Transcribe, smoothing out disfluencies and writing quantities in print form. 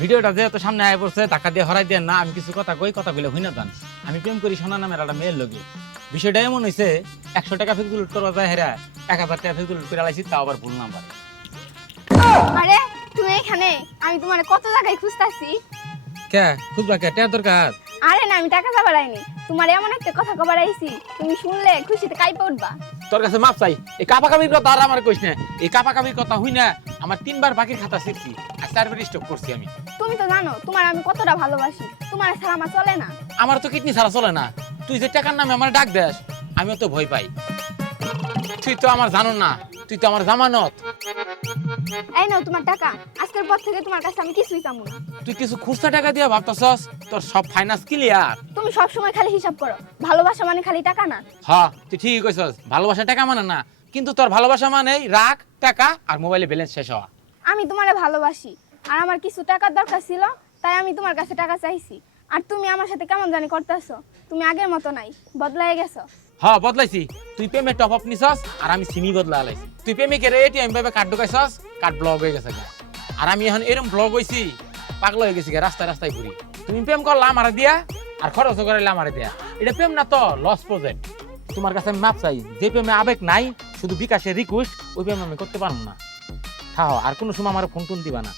ভিডিওটা যেহেতু সামনে আয় পড়ছে টাকা দিয়ে হরাই দেন না, আমি কিছু কথা কই, কথা কইলে হই না দান। আমি প্রেম করি সোনা নামের একটা মেয়ের লগে। বিষয়টা এমন হয়েছে, 100 টাকা ফেসবুক লুট করবা যায় হেরা 1000 টাকা ফেসবুক লুট করে লাইছি, তাও আবার ভুল নাম্বার। আরে তুমি এখানে, আমি তোমার কত জায়গায় খুঁজতাছি। কে খুঁজবা কে? টাকা দরকার? আরে না, আমি টাকা চাবার আইনি, তোমার এমন একটা কথা কবার আইছি, তুমি শুনলে খুশিতে কাইপা উঠবা। তোর কাছে মাপ চাই। এই কাপাকাপির কথা আর আমার কইস না। এই কাপাকাপির কথা হই না, আমার 3বার বাকির খাতা শিখছি আর 4বার স্টপ করছি আমি। তুমি তো জানো তোমার আমি কতটা ভালোবাসি, তোমার ছাড়া আমার চলে না। আমার তো কিডনি ছাড়া চলে না। তুই যে টাকার নামে আমার ডাক দেস, আমিও তো ভয় পাই। তুই তো আমার জানো না, তুই তো আমার জামানত। এই নাও তোমার টাকা, আজকের পর থেকে তোমার কাছে আমি কিছুই চামু না। তুই কিছু খুচরা টাকা দিয়া ভাবতাছস তোর সব ফাইনান্স ক্লিয়ার? তুমি সব সময় খালি হিসাব করো, ভালোবাসা মানে খালি টাকা না। হ্যাঁ তুই ঠিকই কইছস, ভালোবাসা টাকা মানে না, কিন্তু তোর ভালোবাসা মানে রাগ, টাকা আর মোবাইলে ব্যালেন্স শেষ হওয়া। আমি তোমারে ভালোবাসি, আর আমার কিছু টাকার দরকার ছিল, তাই আমি তোমার কাছে টাকা চাইছি। আর তুমি আমার সাথে কেমন জানি করতেছো, তুমি আগের মতো নাই, বদলাই গেছো। হ্যাঁ বদলাইছি। তুই পেমে টপ আপ নিছস আর আমি সিমি বদলা লাইছি। তুই পেমে কে এটিএম ভাবে কার্ড ঢুকাইছস, কার্ড ব্লক হয়ে গেছে গা। আর আমি এখন এরকম ব্লক হইছি, পাগল হয়ে গেছি গা, রাস্তায় রাস্তায় ঘুরি। তুমি প্রেম করলা আমারে দিয়া আর খরচ করাইলা আমারে দিয়া, এটা প্রেম না তো লস প্রজেক্ট। তোমার কাছে আমি মাপ চাই, যে প্রেমে আবেগ নাই, শুধু বিকাশের রিকোয়েস্ট, ওই প্রেম আমি করতে পারবো না। থাও, আর কোনো সময় আমার ফোন টোন দিবা না।